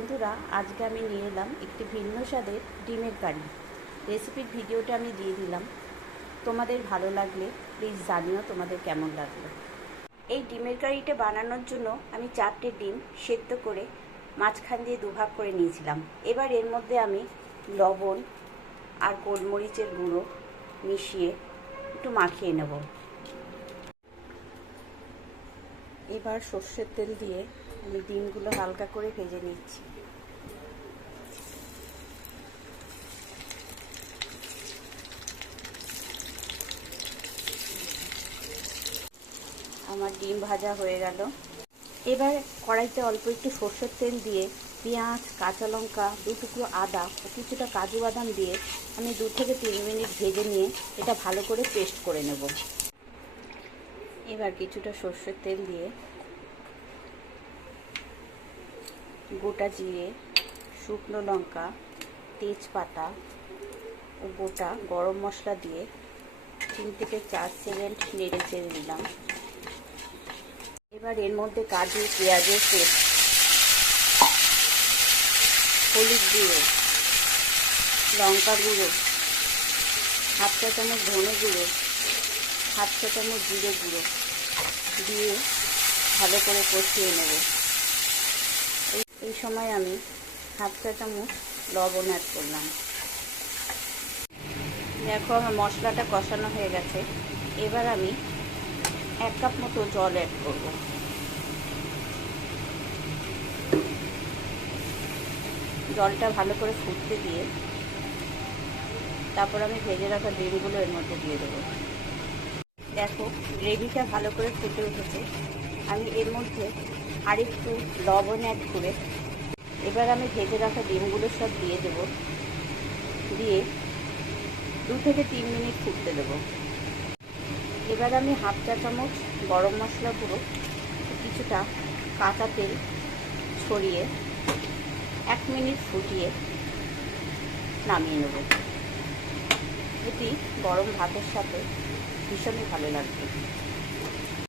বন্ধুরা, আজকে আমি নিয়ে এলাম একটি ভিন্ন স্বাদের ডিমের কারি। রেসিপির ভিডিওটা আমি দিয়ে দিলাম। তোমাদের ভালো লাগলে প্লিজ জানিও তোমাদের কেমন লাগল। এই ডিমের কারিটা বানানোর জন্য আমি চারটে ডিম সেদ্ধ করে মাঝখান দিয়ে দুভাগ করে নিয়েছিলাম। এবার এর মধ্যে আমি লবণ আর গোলমরিচের গুঁড়ো মিশিয়ে একটু মাখিয়ে নেব। এবার সর্ষের তেল দিয়ে আমি ডিমগুলো হালকা করে ভেজে নিচ্ছি। আমার ডিম ভাজা হয়ে গেল। এবার কড়াইতে অল্প একটু সর্ষের তেল দিয়ে পেঁয়াজ, কাঁচা লঙ্কা, দু টুকরো আদা ও কিছুটা কাজু বাদাম দিয়ে আমি দু থেকে তিন মিনিট ভেজে নিয়ে এটা ভালো করে পেস্ট করে নেব। এবার কিছুটা সর্ষের তেল দিয়ে গোটা জিরে, শুকনো লঙ্কা, তেজপাতা ও গোটা গরম মশলা দিয়ে তিন থেকে চার সেকেন্ড নেড়ে চেড়ে দিলাম এবার এর মধ্যে কাজু, পেঁয়াজের পেস্ট, হলুদ গুঁড়ো লঙ্কা গুঁড়ো, হাফ চা চামচ ধনে গুঁড়ো, হাফ চা চামচ জিরে গুঁড়ো দিয়ে ভালো করে কষিয়ে নেব। এই সময় আমি হাফ চা চামচ লবণ অ্যাড করলাম। দেখো, আমার মশলাটা কষানো হয়ে গেছে। এবার আমি এক কাপ মতো জল অ্যাড করব। জলটা ভালো করে ফুটতে দিয়ে তারপর আমি ভেজে রাখা ডিমগুলো এর মধ্যে দিয়ে দেবো। দেখো, গ্রেভিটা ভালো করে ফুটে উঠেছে। আমি এর মধ্যে আরেকটু লবণ অ্যাড করে এবার আমি ভেজে রাখা ডিমগুলো সব দিয়ে দেব। দিয়ে দু থেকে তিন মিনিট ফুটতে দেবো। এবার আমি হাফ চা চামচ গরম মশলা গুঁড়ো, কিছুটা কাঁচা তেল ছড়িয়ে এক মিনিট ফুটিয়ে নামিয়ে নেব। এটি গরম ভাতের সাথে ভীষণই ভালো লাগবে।